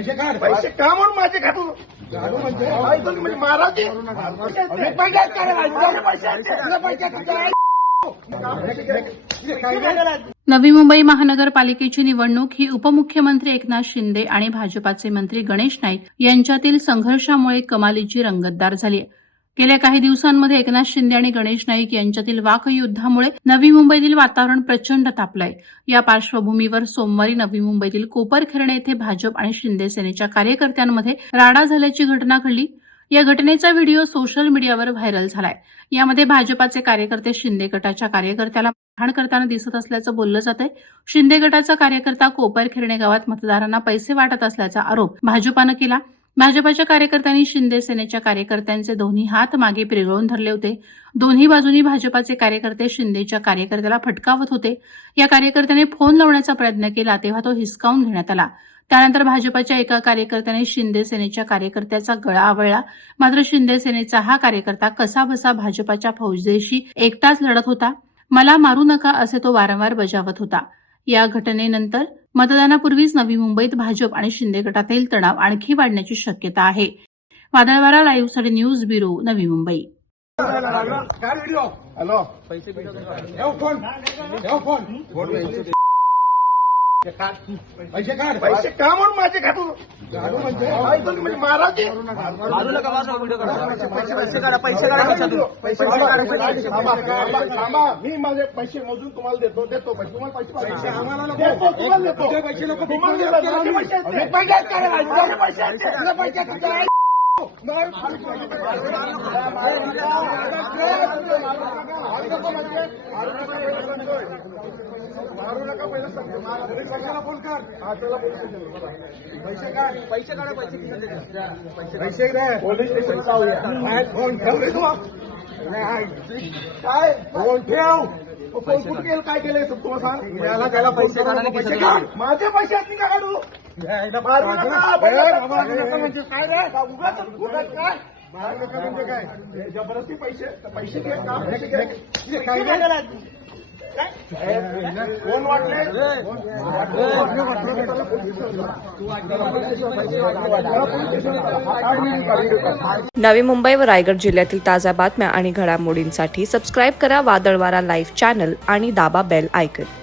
पैसे काढ. पैसे का म्हणून माझे काढू काढू म्हणजे म्हणजे महाराज नवी मुंबई महानगरपालिकेची निवडणूक ही उपमुख्यमंत्री एकनाथ शिंदे आणि भाजपाचे मंत्री गणेश नाईक यांच्यातील संघर्षामुळे कमालीची रंगतदार झाली. गेल्या काही दिवसांमध्ये एकनाथ शिंदे आणि गणेश नाईक यांच्यातील वाकयुद्धामुळे नवी मुंबईतील वातावरण प्रचंड तापलंय. या पार्श्वभूमीवर सोमवारी नवी मुंबईतील कोपरखैरणे येथे भाजप आणि शिंदे सेनेच्या कार्यकर्त्यांमध्ये राडा झाल्याची घटना घडली. या घटनेचा व्हिडिओ सोशल मीडियावर व्हायरल झालाय. यामध्ये भाजपाचे कार्यकर्ते शिंदे गटाच्या कार्यकर्त्याला मारहाण करताना दिसत असल्याचं बोललं जातंय. शिंदे गटाचा कार्यकर्ता कोपरखैरणे गावात मतदारांना पैसे वाटत असल्याचा आरोप भाजपानं केला. भाजपाच्या कार्यकर्त्यांनी शिंदे सेनेच्या कार्यकर्त्यांचे दोन्ही हात मागे पिरगळून धरले होते. दोन्ही बाजूनी भाजपाचे कार्यकर्ते शिंदेच्या कार्यकर्त्याला फटकावत होते. या कार्यकर्त्याने फोन लावण्याचा प्रयत्न केला तेव्हा तो हिसकावून घेण्यात आला. त्यानंतर भाजपाच्या एका कार्यकर्त्याने शिंदे सेनेच्या कार्यकर्त्याचा गळा आवळला. मात्र शिंदे सेनेचा हा कार्यकर्ता कसाबसा भाजपाच्या फौजेशी एकटाच लढत होता. मला मारू नका असे तो वारंवार बजावत होता. या घटनेनंतर मतदानापूर्वीच नवी मुंबईत भाजप आणि शिंदे गटातील तणाव आणखी वाढण्याची शक्यता आहे. वादळवारा लाईव्हसाठी news bureau, Navi Mumbai. Hello पैसे पैसे काढ. पैसे का म्हणून माझे काढू काढू म्हणजे म्हणजे महाराज थांबा. मी माझे पैसे मोजून तुम्हाला देतो पैसे तुम्हाला पैसे आम्हाला नको. देतो तुम्हाला देतो तुझे पैसे नको. तुम्हाला देतो. पैसे मारू नका. पहिलं पैशाला फोन कर. पैसे काढ. पैसे काढा. पैसे दे. पोलीस स्टेशन जाऊया. फोन ठेव. काय फोन ठेव. फोन कुठे केलं? काय केलंय तुम्हाला सांग. याला त्याला पैसे पैसे काढ. माझे पैसे आहेत का काढू? मारू नका. म्हणजे काय रे? उगाच काय मारू नका म्हणजे काय? जबरदस्ती पैसे घे का? पैसे घे. काय रे? कोण वाटले? नवी मुंबई व रायगड जिल्ह्यातील ताज्या बातम्या आणि घडामोडींसाठी सबस्क्राईब करा वादळवारा लाईव्ह चॅनल आणि दाबा बेल आयकॉन.